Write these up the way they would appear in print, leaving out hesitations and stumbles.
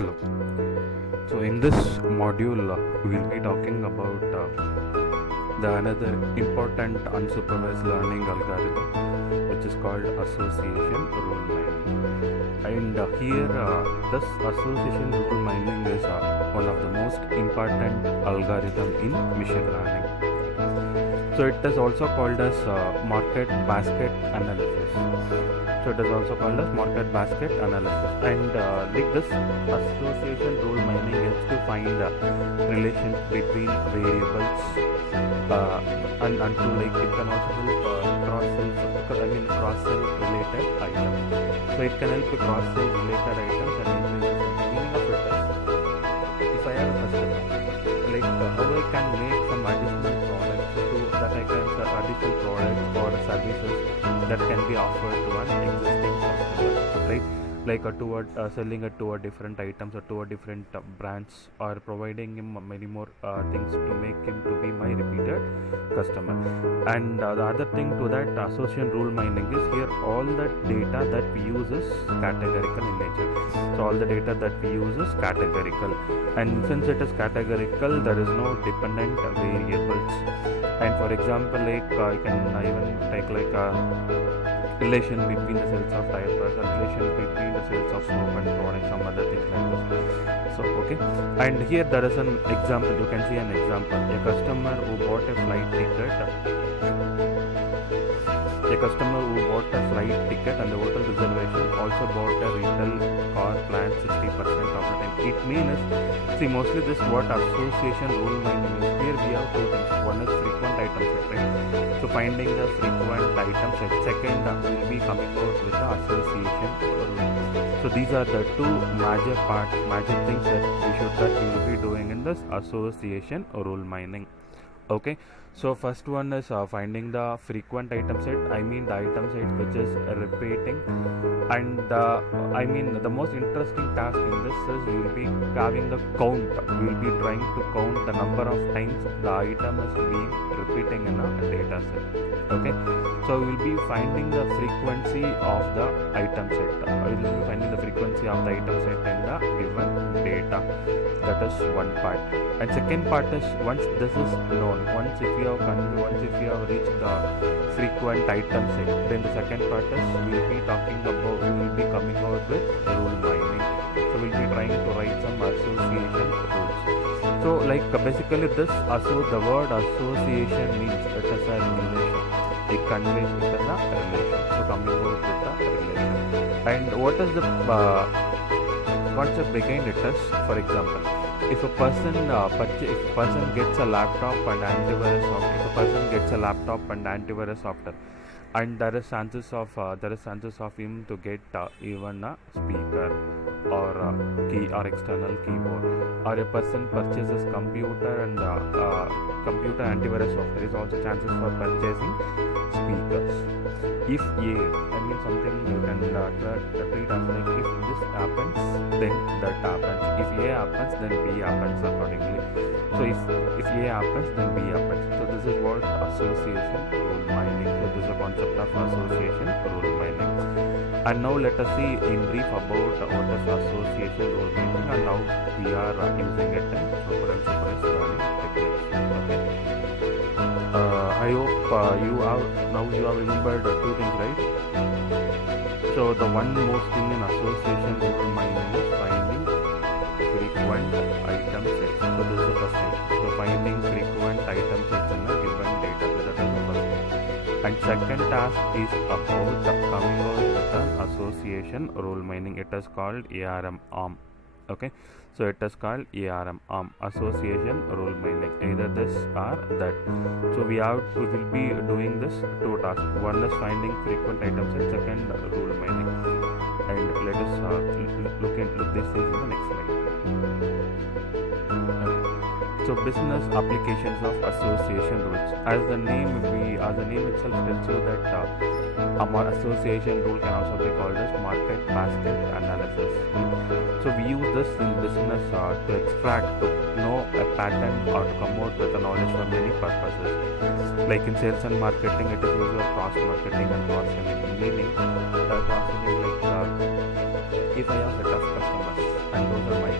Hello. So in this module, we will be talking about the another important unsupervised learning algorithm, which is called association rule mining. And this association rule mining is one of the most important algorithm in machine learning. So it is also called as market basket analysis. So it is also called as market basket analysis. And like this association rule mining is to find relations between variables and to like it can also help cross-sell related items. So it can help cross-sell related items and increase the meaning of it is if I have a customer, like how I can make some additional products to that I can additional products or services that can be offered to an existing customer, right? Like toward selling it to a different items or to a different brands, or providing him many more things to make him to be my repeated customer. And the other thing to that association rule mining is here all the data that we use is categorical in nature. So all the data that we use is categorical, and since it is categorical, there is no dependent variables. And for example, like I can even take like a relation between the sales of diapers and relation between the sales of soap and products, some other things like this. So okay, and here there is an example. You can see an example. A customer who bought a flight ticket and the hotel reservation also bought a retail car plan 60% of the time. It means, see, mostly this what association rule mining is. Here we have two things. One is frequent item set, right? So finding the frequent item set. Second will be coming out with the association rule. So these are the two major things that we will be doing in this association rule mining. Okay, so first one is finding the frequent item set. I mean the item set which is repeating, and the most interesting task in this is we will be having the count. We will be trying to count the number of times the item is being repeating in a data set. Okay, so we will be finding the frequency of the item set. We will be finding the frequency of the item set in the given data. That is one part. And second part is once this is known, once if you have reached the frequent item set, then the second part is we will be coming out with rule mining. So we will be trying to write some association rules. So like basically the word association means it is a relation. It conveys it as a relation. So coming out with a relation. And what is the concept behind it is, for example, if a person gets a laptop and antivirus software, and there is chances of him to get even a speaker or a key or external keyboard, or a person purchases computer and computer antivirus software, is also chances for purchasing speakers. If something you can treat as like if this happens, then that happens. If A happens, then B happens accordingly. So if A happens, then B happens. So this is what association rule mining. So this is the concept of association rule mining. And now let us see in brief about what is association rule mining and how we are using it in supervised learning techniques. Okay. I hope you have remembered two things, right? So the one most thing in association rule mining is finding frequent item sets. So this is the first thing. So finding frequent item sets in a given data. So that is the first thing. And second task is about coming out with an association rule mining. It is called ARM. Okay, so it is called ARM, association rule mining, either this or that. So we will be doing this two tasks. One is finding frequent items and second rule mining. And let us look this thing in the next slide. Okay. So business applications of association rules. As the name itself tells you that association rule can also be called as market basket analysis. So we use this in business to extract, to know a pattern or to come out with a knowledge for many purposes. Like in sales and marketing, it is used for cross marketing and cross selling. Meaning, cross selling, like if I have a set of customers and those are my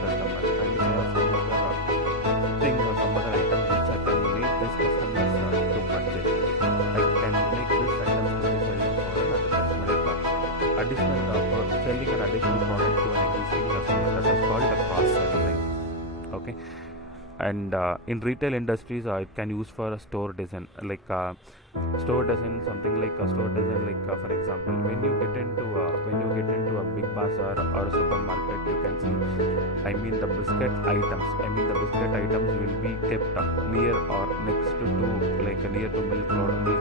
selling an additional product to an existing customer. That is called a cross-selling. Okay. And in retail industries, it can use for a store design, like store design, something like a store design, like for example, when you get into a big bazaar or a supermarket, you can see, the biscuit items will be kept near or next to near to milk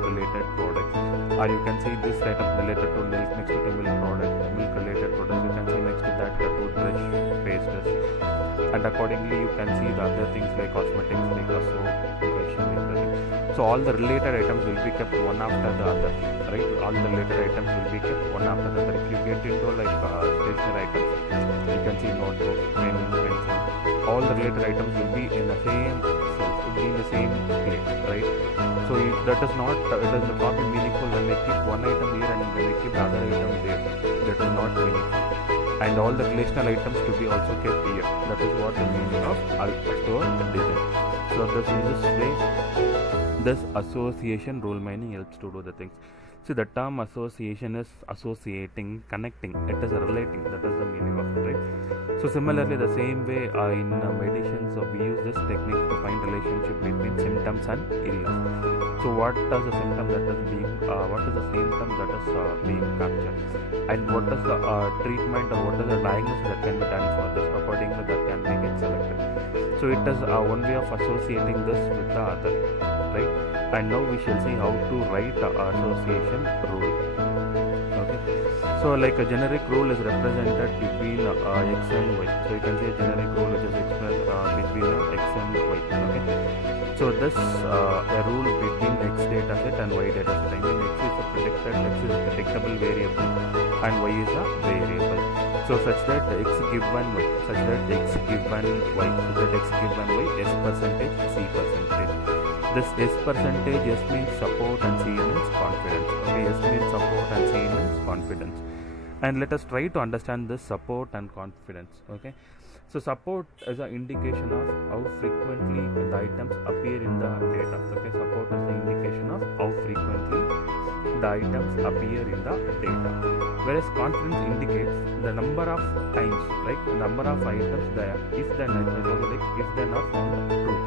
related products, or you can see this item related to milk next to milk related products, you can see next to that the toothbrush, pastes, and accordingly you can see the other things like cosmetics, like a soap, brush, and everything. So all the related items will be kept one after the other, right? All the related items will be kept one after the other. If you get into like stationery items, you can see notebook, pen, pencil, all the related items will be in the same shelf, will be in the same place, right? So that is not, it does not be meaningful when they keep one item here and when they keep the other item there. That is not meaningful. And all the relational items to be also kept here. That is what the meaning of store design. So in this way, this association rule mining helps to do the things. See, the term association is associating, connecting, it is relating, that is the meaning of it, right? So similarly, the same way in medicine, so we use this technique to find relationship between symptoms and illness. So what is the symptom that is being captured, and what is the treatment or what is the diagnosis that can be done for this? Accordingly, that can be get selected. So it is one way of associating this with the other, right? And now we shall see how to write the association rule. Okay. So like a generic rule is represented between x and y. So you can say a generic rule which is expressed between x and y. Okay. So this a rule between x data set and y data set. X is a predictable variable and y is a variable. So such that x given y, s percentage, c percentage. This S percentage, S means support and C means confidence. Okay, S means support and C means confidence. And let us try to understand this support and confidence. Okay, so support is an indication of how frequently the items appear in the data. Okay, support is the indication of how frequently the items appear in the data. Whereas confidence indicates the number of times, right? The number of items there, if then are found true.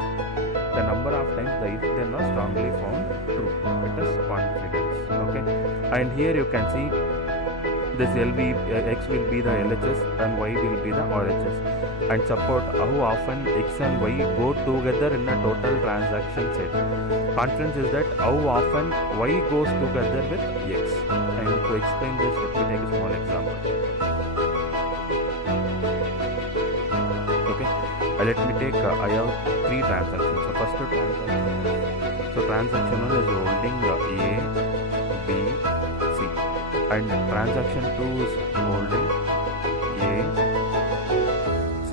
The number of times the if then are strongly found true. It is confidence. Okay, and here you can see this x will be the LHS and y will be the RHS. And support how often x and y go together in a total transaction set. Confidence is that how often y goes together with x. And to explain this, let me take a small example. Okay, let me take I have 3 transactions. So first transaction. So transaction 1 is holding A, B, C, and transaction 2 is holding A, C,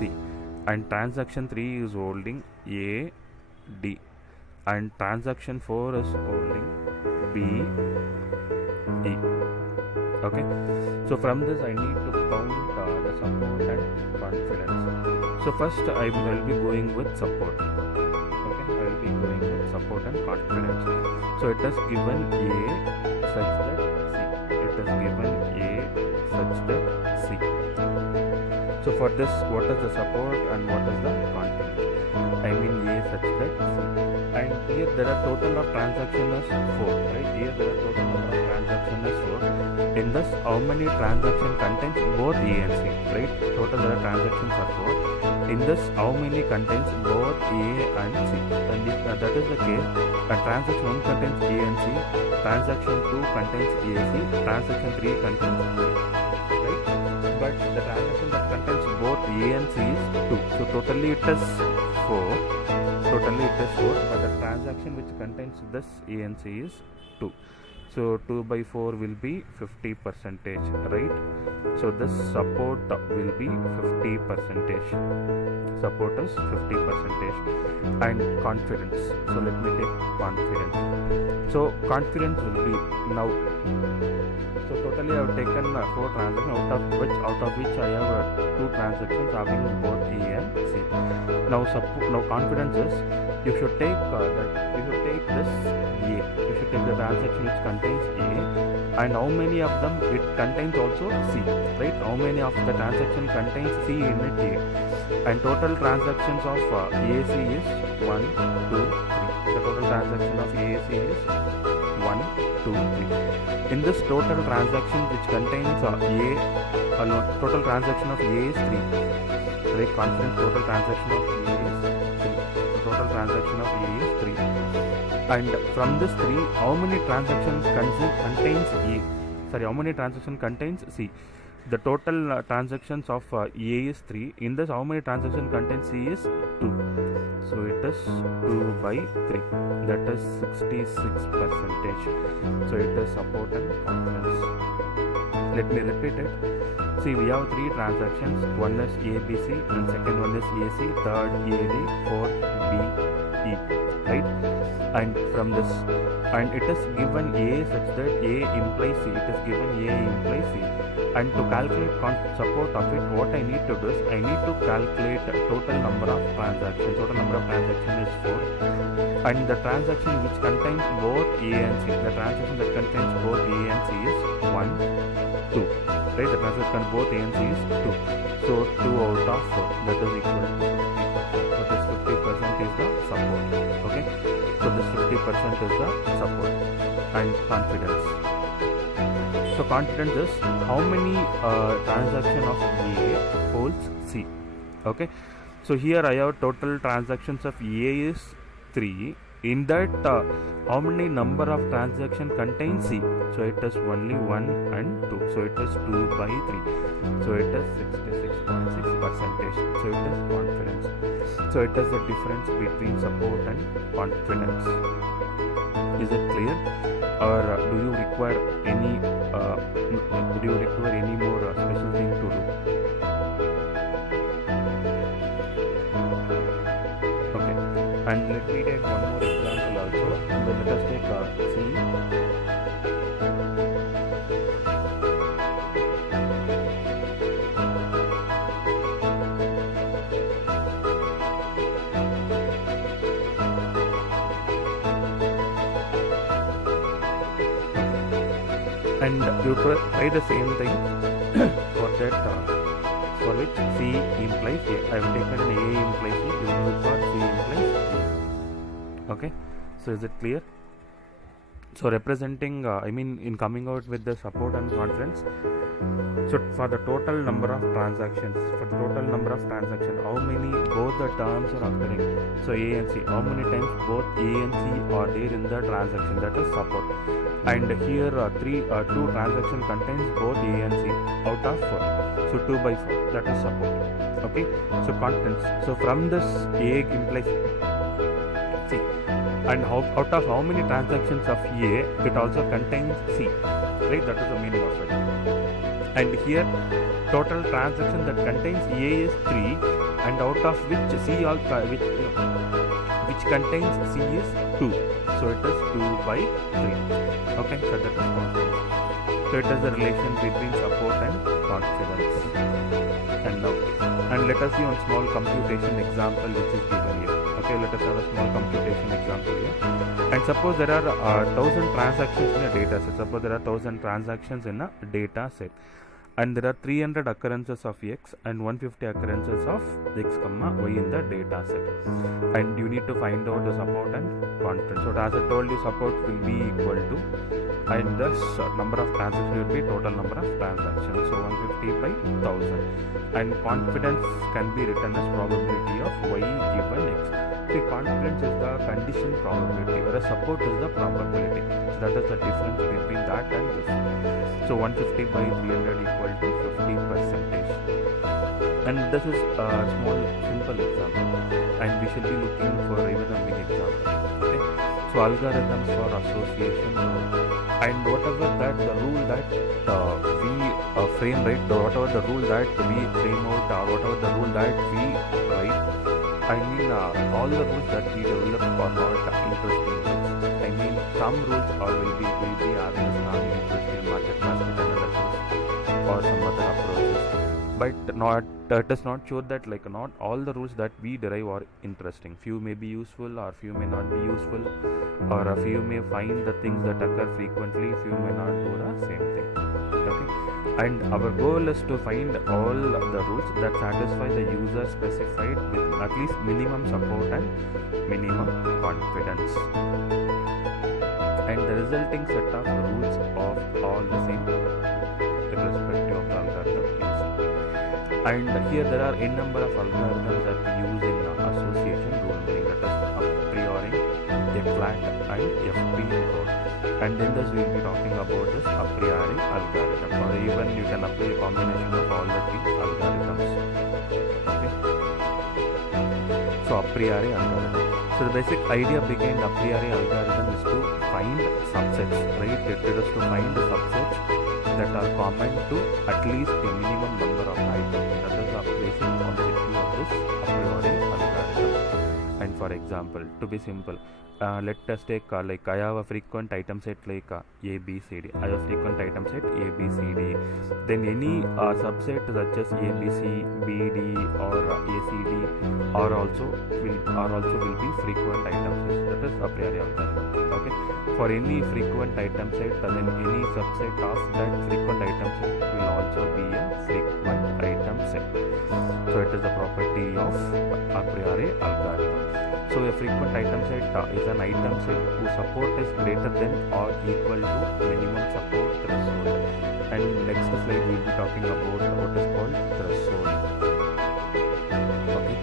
and transaction 3 is holding A, D, and transaction 4 is holding B, E. Okay, so from this I need to count the support and confidence. So first I will be going with support. Okay, I will be going with support and confidence. So it is given A such that C. It is given A such that C. So for this, what is the support and what is the confidence? A such that C. And here there are total of transaction is 4, right? Here there are total number of transaction is 4. In this, how many transaction contains both A and C, right? Total there are transactions are 4. In this, how many contains both A and C? And if that is the case, transaction 1 contains A and C, transaction 2 contains A, C, transaction 3 contains A, right? But the transaction that contains both A and C is 2. So totally it is 4. But the transaction which contains this A and C is 2. So 2 by 4 will be 50%, right? So this support will be 50%. Support is 50%. And confidence. So let me take confidence. So confidence will be now. So totally I have taken 4 transactions, out of which I have 2 transactions having both A and C. Now confidence is you should take this A. You should take the transaction which contains A, and how many of them it contains also C, right? How many of the transaction contains C in it A, and total transactions of AAC is 1, 2, 3. The total transaction of AAC is 1, 2, 3. In this total transaction which contains total transaction of A is 3. Very confident total transaction of A is 3. The total transaction of A is 3. And from this 3, how many transactions contains A? Sorry, how many transactions contains C? The total transactions of A is 3. In this, how many transactions contains C is 2. So it is 2 by 3. That is 66%. So it is support and confidence. Let me repeat it. See, we have 3 transactions. One is ABC, and second one is AC, third AD, fourth BE, right? And from this, and it is given A such that A implies C. It is given A implies C. And to calculate support of it, what I need to do is I need to calculate total number of transactions. Total number of transactions is 4. And the transaction which contains both A and C, the transaction that contains both A and C is 1, 2. Right, the transaction both A and C is 2. So 2 out of 4, that is equal to 50%. So this 50% is the support. Okay, so this 50% is the support. And confidence. So confidence is how many transaction of A holds C. Okay, so here I have total transactions of A is 3. In that, how many number of transaction contains C? So it is only 1 and 2. So it is 2 by 3. So it is 66.6%. So it is confidence. So it is the difference between support and confidence. Is it clear? Or do you require any more special thing to do? Okay, and let me take one more example also. And then let us take C. And you try the same thing for that for which C implies A. I have taken A implies A. You do it for C implies A. Okay, so is it clear? So representing in coming out with the support and confidence, so for the total number of transactions, how many both the terms are occurring? So A and C, how many times both A and C are there in the transaction? That is support. And here 2 transaction contains both A and C out of 4. So 2 by 4, that is support. Okay, so confidence. So from this A implies C. And out of how many transactions of A, it also contains C, right? That is the meaning of it. And here total transaction that contains A is 3, and out of which C which contains C is 2. So it is 2 by 3. Okay, so that is confidence. So it is the relation between support and confidence. And let us see one small computation example which is given here. Okay, let us have a small computation example here. And suppose there are 1000 transactions in a data set. Suppose there are 1000 transactions in a data set, and there are 300 occurrences of X and 150 occurrences of X, Y in the data set. And you need to find out the support and confidence. So as I told you, support will be equal to, and this number of transactions will be total number of transactions. So 150 by 1000. And confidence can be written as probability of Y given X. See, confidence is the condition probability, whereas support is the probability. So that is the difference between that and this. So 150 by 300 equal to 50%. And this is a small simple example, and we should be looking for even a big example. Okay, so algorithms for association, and whatever that the rule that we frame, right? Whatever the rule that we frame out, or whatever the rule that we write, all the rules that we develop are not interesting. Some rules will be having a strong interest in market basket analysis or some other approaches. but not it does not show that like not all the rules that we derive are interesting. Few may be useful or few may not be useful, or a few may find the things that occur frequently, few may not do the same thing. Okay, and our goal is to find all the rules that satisfy the user specified with at least minimum support and minimum confidence, and the resulting set of rules of all the same irrespective of the algorithm used. And here there are n number of algorithms that we use in association rule, meaning that is a priori, ECLAT and FP rule. And in this we will be talking about this a priori algorithm, or even you can apply a combination of all the three algorithms. Okay, so a priori algorithm. So the basic idea behind a priori algorithm is to find subsets, right? It is to find the subsets that are common to at least a minimum number of items. That is the basic objective of this a priori algorithm. And for example, to be simple, let us take like I have a frequent item set like A, B, C, D. I have a frequent item set A, B, C, D. Then any subset such as A, B, C, B, D or A, C, D are also will be frequent item sets. That is a priori algorithm. Okay, for any frequent item set, then any subset of that frequent item set will also be a frequent item set. So it is a property of a priori algorithm. So a frequent item set is an item set whose support is greater than or equal to minimum support threshold. And next slide we will be talking about what is called threshold. Okay,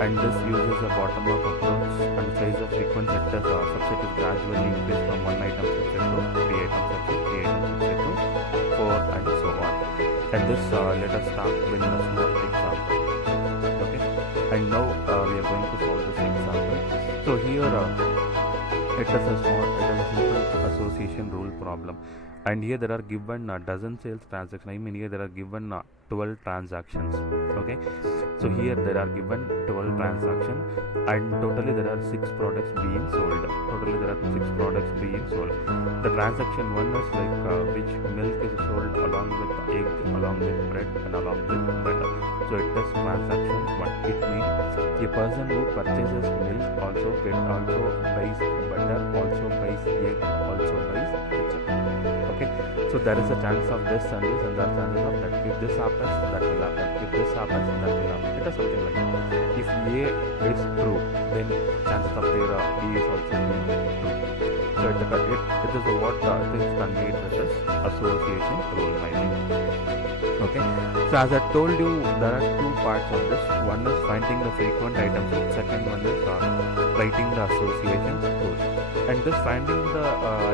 and this uses a bottom-up approach, and the size of frequent sectors subset is gradually increased from one item subset to 3 item subset, 3 item subset to 4, and so on. And this let us start with a small example. Okay, and now we are going to solve this example. So here it is a simple association rule problem, and here there are given dozen sales transactions. I mean here there are given 12 transactions. Okay, so here there are given 12 transactions, and totally there are 6 products being sold. The transaction 1 is like which milk is sold along with egg, along with bread, and along with butter. So it is transaction 1. It means a person who purchases milk also buys butter, also buys egg, also buys ketchup. Okay, so there is a chance of this and this, and there are chances of that. If this happens, that will happen. If this happens, that will happen. It is something like that. If A is true, then chances of there B is also being true. So it is what is conveyed with this association rule, my name. Okay, so as I told you, there are 2 parts of this. One is finding the frequent items, and second one is writing the association rule. And this finding the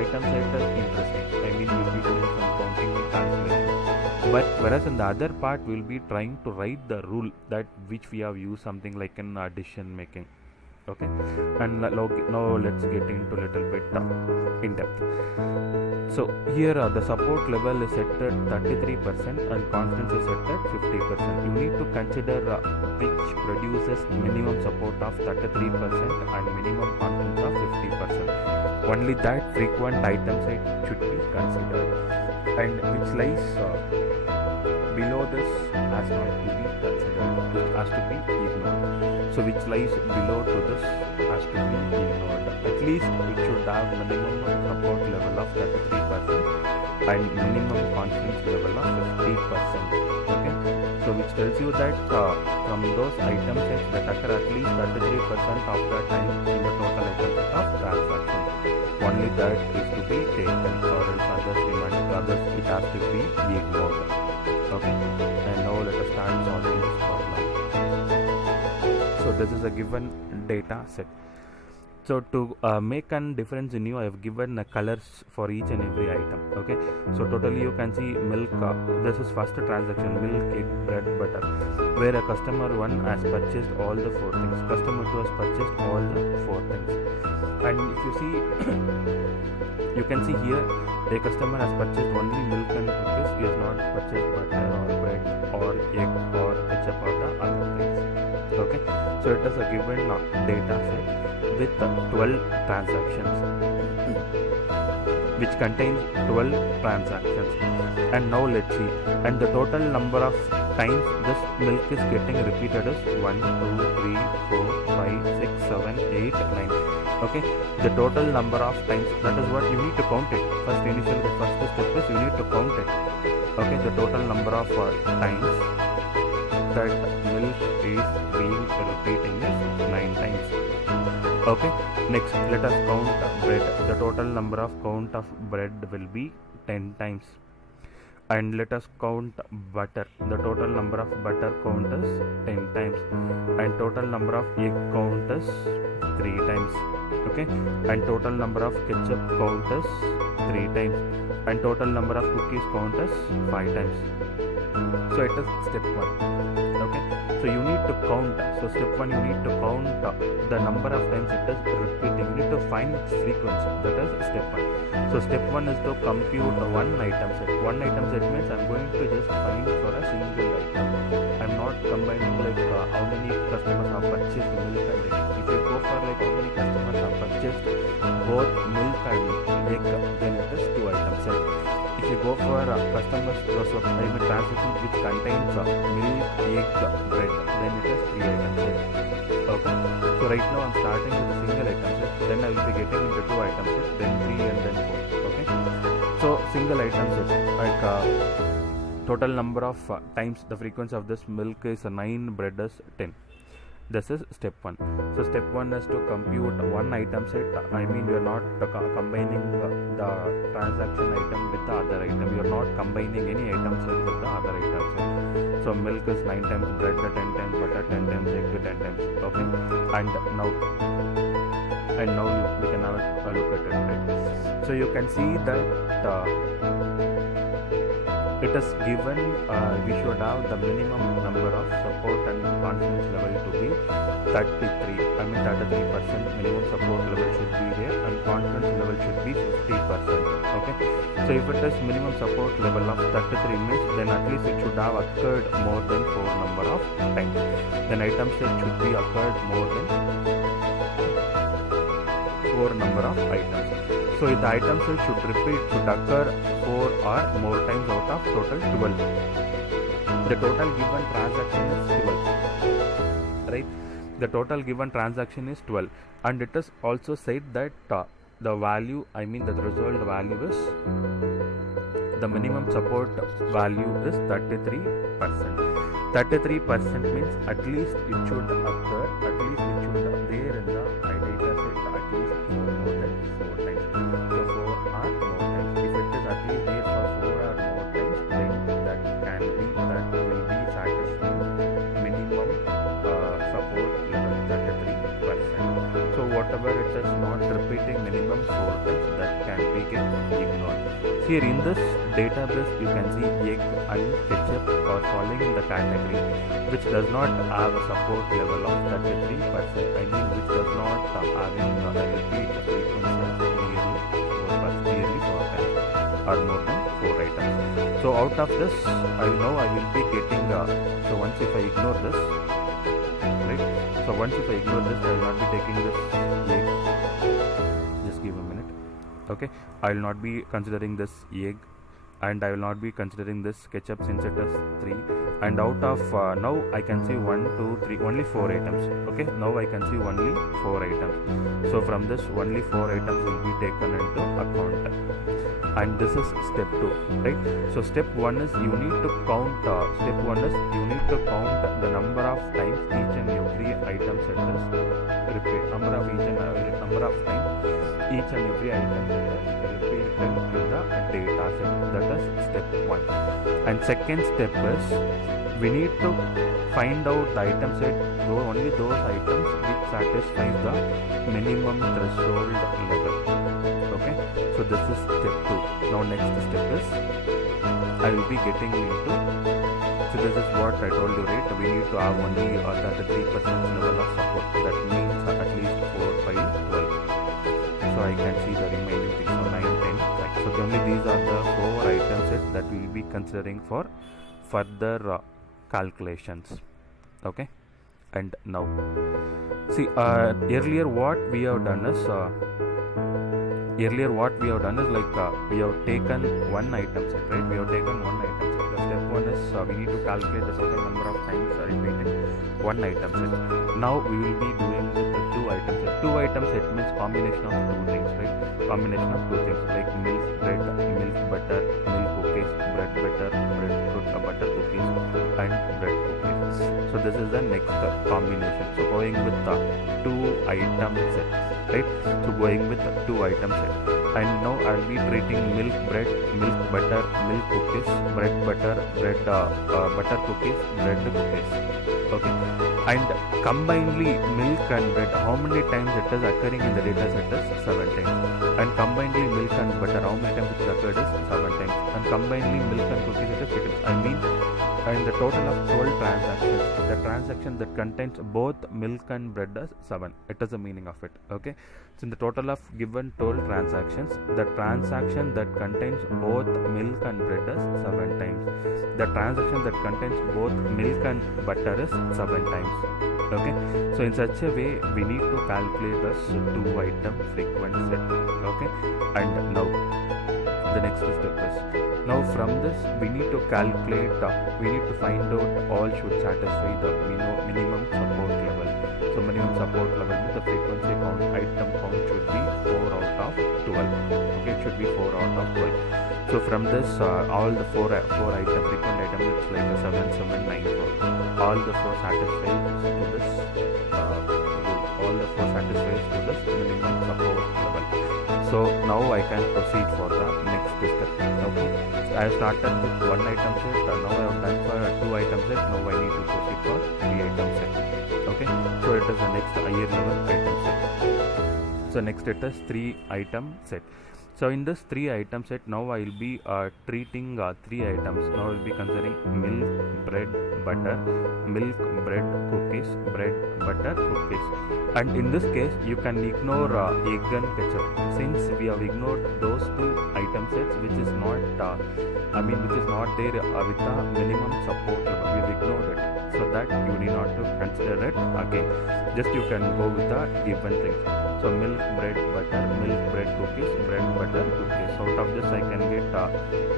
item set is interesting. I mean, we will be doing some counting and calculation. But whereas in the other part, we will be trying to write the rule that which we have used, something like in decision making. Okay, and now let's get into a little bit in depth. So here the support level is set at 33% and confidence is set at 50%. You need to consider which produces minimum support of 33% and minimum confidence of 50%. Only that frequent item set should be considered, and which lies below this has not to be considered, it has to be ignored. So which lies below to this has to be ignored. At least it should have minimum support level of 33% and minimum confidence level of 50%. Okay, so which tells you that from those item sets that occur at least 33% of the time in the total item set of transaction, only that is to be taken, or else others it has to be ignored. Okay, and now let us start solving this problem. So this is a given data set. So to make a difference in you, I have given colors for each and every item. Okay, so totally you can see milk. This is first transaction: milk, egg, bread, butter, where a customer 1 has purchased all the 4 things. Customer 2 has purchased all the 4 things. And if you see, you can see here a customer has purchased only milk and cookies. He has not purchased butter or bread or egg or ketchup or the other things. Okay, so it is a given data set with 12 transactions, which contains 12 transactions. And now let's see, and the total number of times this milk is getting repeated is 1, 2, 3, 4, 5, 6, 7, 8, 9. Okay, the total number of times, that is what you need to count it. First initial, the first step is you need to count it. Okay, the total number of times that milk is being repeating is 9 times. Okay, next let us count bread. The total number of count of bread will be 10 times. And let us count butter. The total number of butter count is 10 times. And total number of egg count is 3 times. Okay, and total number of ketchup count is 3 times. And total number of cookies count is 5 times. So it is step 1. Okay, so you need to count. So step 1, you need to count the number of times it is repeating. You need to find its frequency. That is step 1. So step 1 is to compute one item set. One item set means I'm going to just find for a single item. I'm not combining like how many customers have purchased milk and egg. If you go for like how many customers have purchased both milk and egg, then it is 2 item set. If you go for customers also payment transaction which contains milk, egg, bread, then it is 3 item set. Okay, so right now I'm starting with a single item set, then I will be getting into 2 item set, then 3 and then 4. Okay, so single item set, like total number of times the frequency of this milk is 9, bread is 10. This is step 1. So step 1 is to compute one item set. I mean, you are not combining the transaction item with the other item. You are not combining any item set with the other item set. So milk is 9 times, bread 10 times, butter 10 times, egg 10 times. Okay, and now we can have a look at it, right? So you can see that it is given we should have the minimum number of support and confidence level to be 33. I mean 33% minimum support level should be there and confidence level should be 50%. Okay, so if it is minimum support level of 33 means, then at least it should have occurred more than 4 number of times. Then item set should be occurred more than 4 number of items. So if the item set should occur 4 or more times out of total 12. The total given transaction is 12. Right? The total given transaction is 12. And it is also said that the value, I mean the result value is, the minimum support value is 33%. 33% means at least it should occur, at least it should appear in the data set at least more than 4 times. So 4 or more times. If it is at least there for 4 or more times, then that will be satisfying minimum support level 33%. So whatever it is not repeating minimum 4 times, that can be ignored. Here in this database you can see egg and ketchup are falling in the category which does not have a support level of 33%. I mean which does not having a repeat frequency of nearly 4 times or more than 4 items. So out of this I will be getting so once if I ignore this, right? So once if I ignore this, I will not be taking this egg. Just give a minute. Okay, I will not be considering this egg and I will not be considering this ketchup since it is 3. And out of now I can see 1, 2, 3, only 4 items. Okay, now I can see only 4 items. So from this only 4 items will be taken into account. And this is step 2, right? So step 1 is you need to count. The number of times each and every item set is repeated. Number of times each and every item set is repeated in the data set. That is step 1. And second step is we need to find out the item set, only those items which satisfy the minimum threshold level. Okay, so this is step 2. Now next step is I will be getting into, so this is what I told you, right? We need to have only 33% level of support. That means at least 4, 5, 12. So I can see the remaining things, so 9, 10, right? So only these are the 4 item sets that we will be considering for further calculations. Okay, and now see earlier what we have done is like we have taken one item set, right? We have taken one item set. step one is we need to calculate the total number of times repeating one item set. Now we will be doing with the two item set. Two item set means combination of two things, right? Combination of two things like milk bread, milk butter, milk cookies, bread butter, butter cookies, and bread cookies. So this is the next combination. So going with the two item set, right? So going with the two item set. And now I'll be treating milk bread, milk butter, milk cookies, bread butter, butter cookies, bread cookies. Okay. And combinedly milk and bread, how many times it is occurring in the data set is 7 times. And combinedly milk and butter, how many times it is occurred is 7 times. And combinedly milk and cookies it is 3 times. I mean, in the total of 12 transactions, the transaction that contains both milk and bread is 7. It is the meaning of it. Okay. So in the total of given 12 transactions, the transaction that contains both milk and bread is 7 times. The transaction that contains both milk and butter is 7 times. Okay. So in such a way, we need to calculate this two item frequent set. Okay. And now the next step is, now from this we need to calculate, we need to find out all should satisfy the minimum support level. So minimum support level means the frequency count, item count should be 4 out of 12. Okay, it should be 4 out of 12. So from this all the four item frequent items, it's like a 7794. All the four satisfies to this all the four satisfies to this minimum support level. So now I can proceed for the next step. Okay, I have started with one item set, now I have done for two item set. Now I need to proceed for three item set. Okay, so it is the next higher level item set. So next it is three item set. So in this three item set, now I will be treating three items. Now I will be considering milk, bread, butter, milk, bread, cookies, bread, butter, cookies. And in this case, you can ignore egg and ketchup, since we have ignored those two item sets, which is not, which is not there with the minimum support level. We have ignored it, so that you need not to consider it again. Just you can go with the given thing. So milk, bread, butter, milk, bread, cookies, bread, butter, cookies. Out of this I can get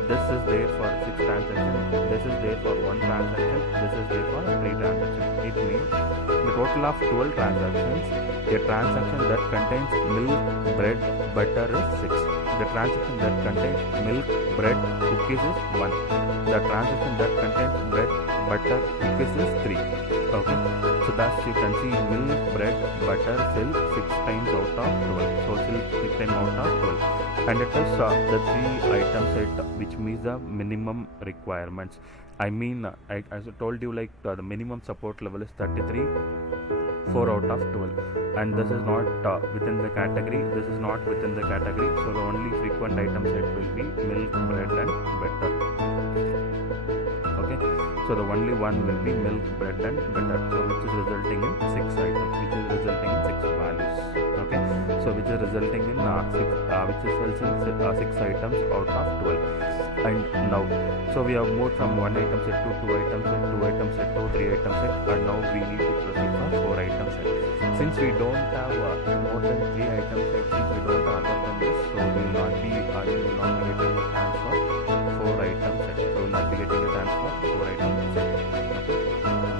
this is there for 6 transactions, this is there for 1 transaction, this is there for 3 transactions. It means the total of 12 transactions, a transaction that contains milk, bread, butter is 6. The transaction that contains milk, bread, cookies is 1. The transaction that contains bread, butter, cookies is 3. Okay, so thus you can see milk, bread, butter, still 6 times out of 12. So still 6 times out of 12. And it is the three item set which means the minimum requirements. I mean, as I told you, like the minimum support level is 33, 4 out of 12. And this is not within the category, this is not within the category. So the only frequent item set will be milk, bread, and butter. Okay, so the only one will be milk, bread, and butter. So which is resulting in 6 items, which is resulting in 6 values. Okay, so which is resulting in 6 items out of 12. And now, so we have moved from one item set to two item set, two item set to three item set, and now we need to proceed for 4 item set. Since we don't have more than 3 item sets, since we don't have other than this, so we will not be getting a chance for 4 item set. So we will not be getting a chance for 4 item set. Okay,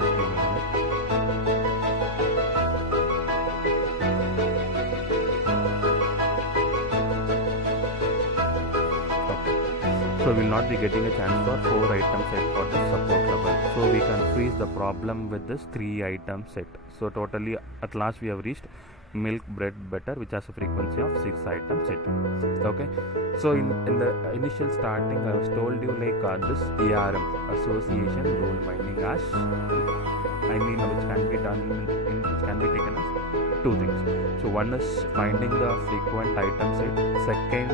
just give me a minute. So we will not be getting a chance for 4 item set for the support level. So we can freeze the problem with this 3 item set. So totally at last we have reached milk, bread, butter, which has a frequency of 6 item set. Okay, so in the initial starting I was told you like this ARM, association rule binding as, which can be done which can be taken as 2 things. So one is finding the frequent item set, second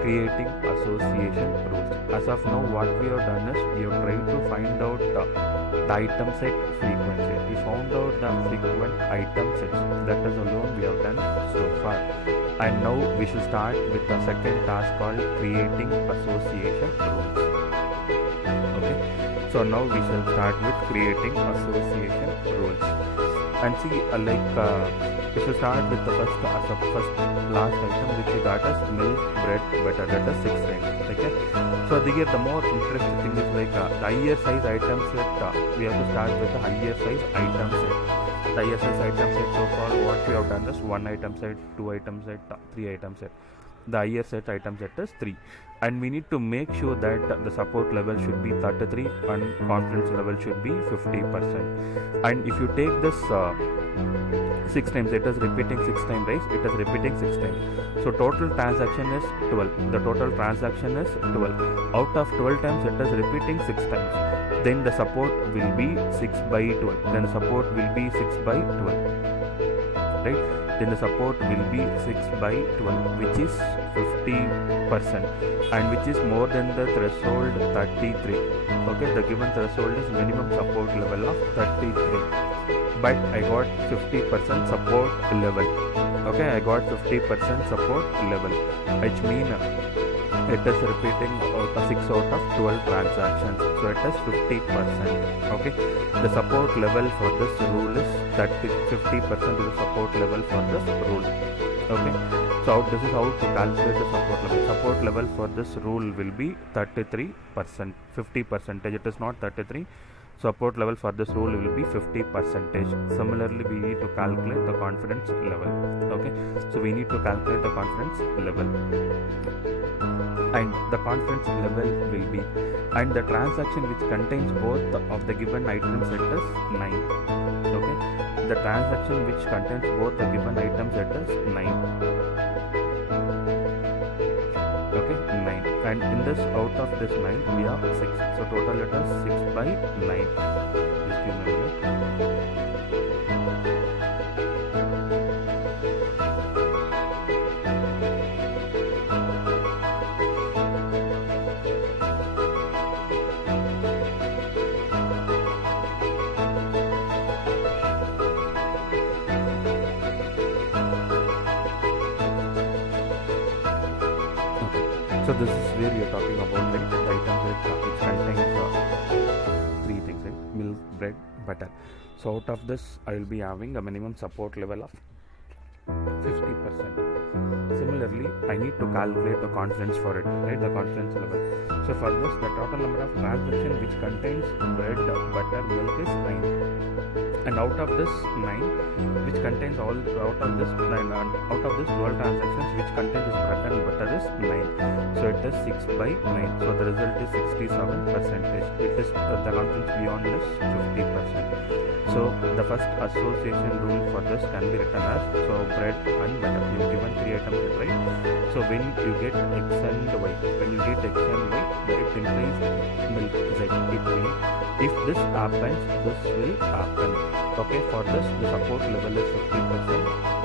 creating association rules. As of now, what we have done is we have tried to find out the item set frequency. We found out the frequent item sets. That is alone we have done so far. And now we should start with the second task called creating association rules. Okay, so now we shall start with creating association rules. And see, if you start with the first last item which we got as milk, bread, butter, that is 6 times. Okay. So the more interesting thing is the higher size item set. We have to start with the higher size item set. The higher size item set. So far, what we have done is 1 item set, 2 item set, 3 item set. The higher set item set is 3, and we need to make sure that the support level should be 33 and confidence level should be 50%. And if you take this 6 times, it is repeating 6 times, right? It is repeating 6 times. So total transaction is 12. The total transaction is 12. Out of 12 times, it is repeating 6 times. Then the support will be 6 by 12. Then the support will be 6 by 12. Right? Then the support will be 6 by 12, which is 50%, and which is more than the threshold 33. Okay, the given threshold is minimum support level of 33, but I got 50% support level. Okay, I got 50% support level, which means it is repeating 6 out of 12 transactions, so it is 50%. Okay, the support level for this rule is 50% is the support level for this rule. Okay, so this is how to calculate the support level. Support level for this rule will be 33%. 50%, it is not 33. Support level for this rule will be 50%. Similarly, we need to calculate the confidence level. Okay, so we need to calculate the confidence level, and the confidence level will be, and the transaction which contains both of the given item set is 9. Okay, the transaction which contains both the given item set is 9. Okay, 9, and in this, out of this 9 we have 6, so total it is 6 by 9. Just give me a minute. So this is where we are talking about the items which contains 3 things, right? Milk, bread, butter. So out of this, I will be having a minimum support level of 50%. Similarly, I need to calculate the confidence for it, right? The confidence level. So for this, the total number of transactions which contains bread, butter, milk is 9. And out of this 9, which contains out of this 12 transactions which contains this bread and butter is 9. So it is 6 by 9. So the result is 67%. It is the confidence beyond is 50%. So the first association rule for this can be written as, so bread and butter. You have given 3 items, right? So when you get x and y, it implies milk z. It means if this happens, this will happen. Okay, for this the support level is 50%,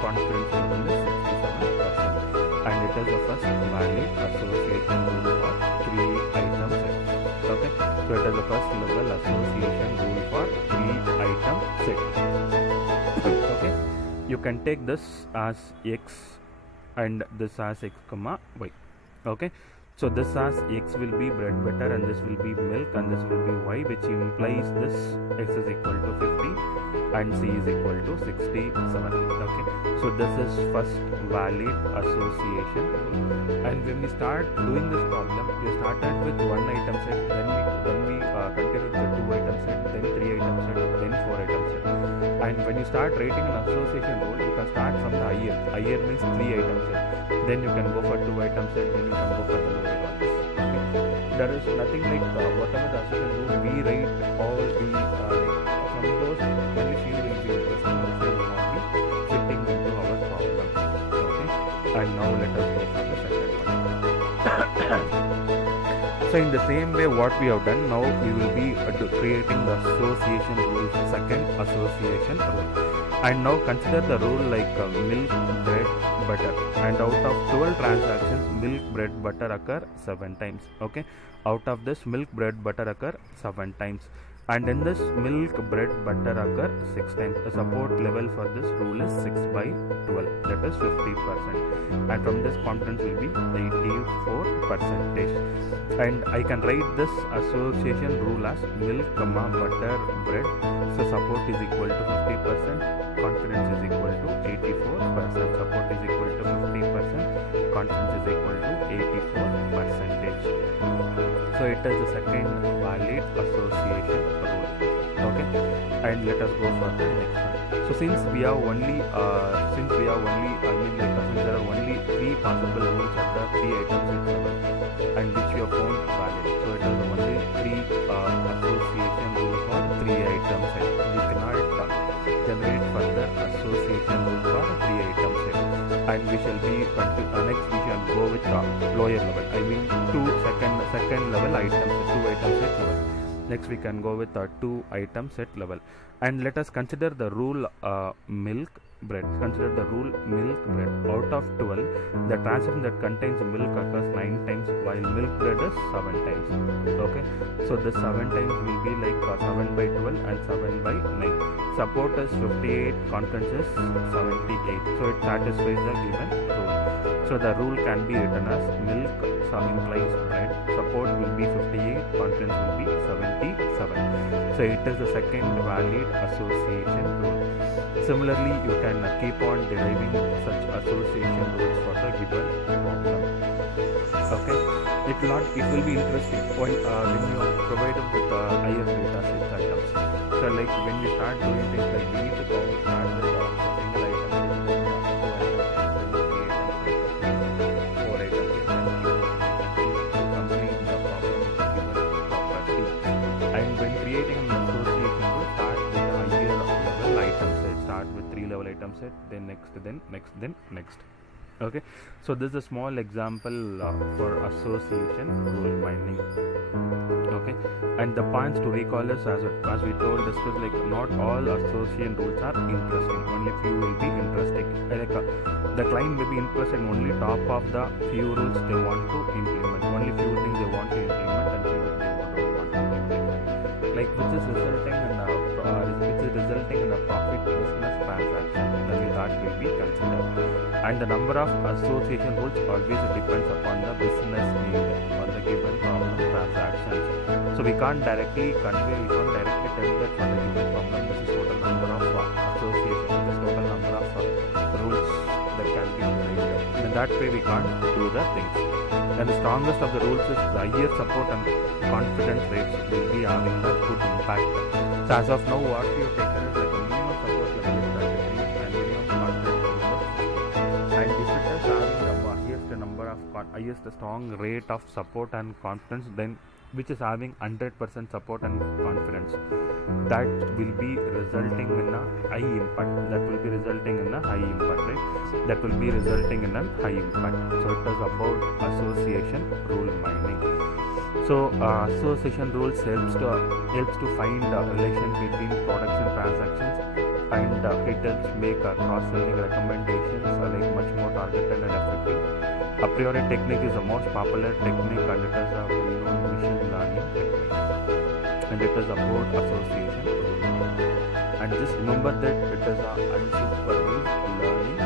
confidence level is 67%, and it is the first valid association rule for 3 item set. Okay, so it is the first level association rule for 3 item set. Okay, you can take this as x and this as x comma y. Okay, so this as x will be bread butter and this will be milk and this will be y, which implies this x is equal to 50 and c is equal to 67. Okay, so this is first valid association rule. And when we start doing this problem, we started with 1 item set, then we continued with 2 item set, then 3 item set, then 4 item set. And when you start writing an association rule, you can start from the higher. Higher means 3 item set. Then you can go for 2 item set, then you can go for the lower ones. Okay, there is nothing like whatever the association rule we write, all the from those only few will be interesting, and few will not be fitting into our problem. Okay, and now let us go for the second one. So in the same way what we have done, now we will be creating the association rule, second association rule. And now consider the rule like milk, bread, butter, and out of 12 transactions, milk, bread, butter occur 7 times. Okay, out of this, milk, bread, butter occur 7 times. And in this, milk, bread, butter occur 6 times. The support level for this rule is 6 by 12, that is 50%. And from this, confidence will be 84%. And I can write this association rule as milk, butter, bread. So support is equal to 50%, confidence is equal to 84%. Support is equal to 50%, confidence is equal to 84%. So it is the second valid association rule. Okay, and let us go for the next one. So since we have only since there are only 3 possible rules at the 3 items level, and which we have found valid. So it is only 3 association rules for 3 items set. We cannot generate further association rules for 3 items set. And we shall be next we shall go with lower level. I mean second level items, 2 items set level. Next we can go with 2 item set level. And let us consider the rule milk bread. Consider the rule milk bread. Out of 12, the transaction that contains milk occurs 9 times, while milk bread is 7 times. Okay, so this 7 times will be like 7 by 12 and 7 by 9. Support is 58, confidence is 78. So it satisfies the given rule. So the rule can be written as milk implies bread. Support will be 58, confidence will be 77. So it is the second valid association rule. Similarly, you can keep on deriving such association rules for the given problem. Okay, it will be interesting when you are provided with higher data set items. So like when we start doing things like we need to start with a single item, 4 items, to complete the problem with the given property. And when creating an association rule, start with a higher level item set. Start with 3 level item set, then next. Okay, so this is a small example for association rule binding. Okay, and the points to recall is as we discussed, like not all association rules are interesting, only few will be interesting. Like the client may be interested in only top of the few rules they want to implement, only few things they want to implement, and few they want to implement, like which is resulting in a profit business transaction, then that will be considered. And the number of association rules always depends upon the business need or the given problem transactions. So we can't directly tell that for the given problem this is total number of associations, this total number of rules that can be derived. In that way we can't do the things. And the strongest of the rules is the higher support and confidence rates will be having a good impact. So as of now, what we have taken is like a minimum support level is 33 and minimum confidence level is 50. And if it is having the highest strong rate of support and confidence, then which is having 100% support and confidence, that will be resulting in a high impact. Right? That will be resulting in a high impact. So it is about association rule binding. So association rules helps to find a relation between products and transactions, and it helps make cross-selling recommendations like much more targeted and effective. A priori technique is the most popular technique, and it is a well-known machine learning technique, and it is about association rule binding. And just remember that it is a unsupervised learning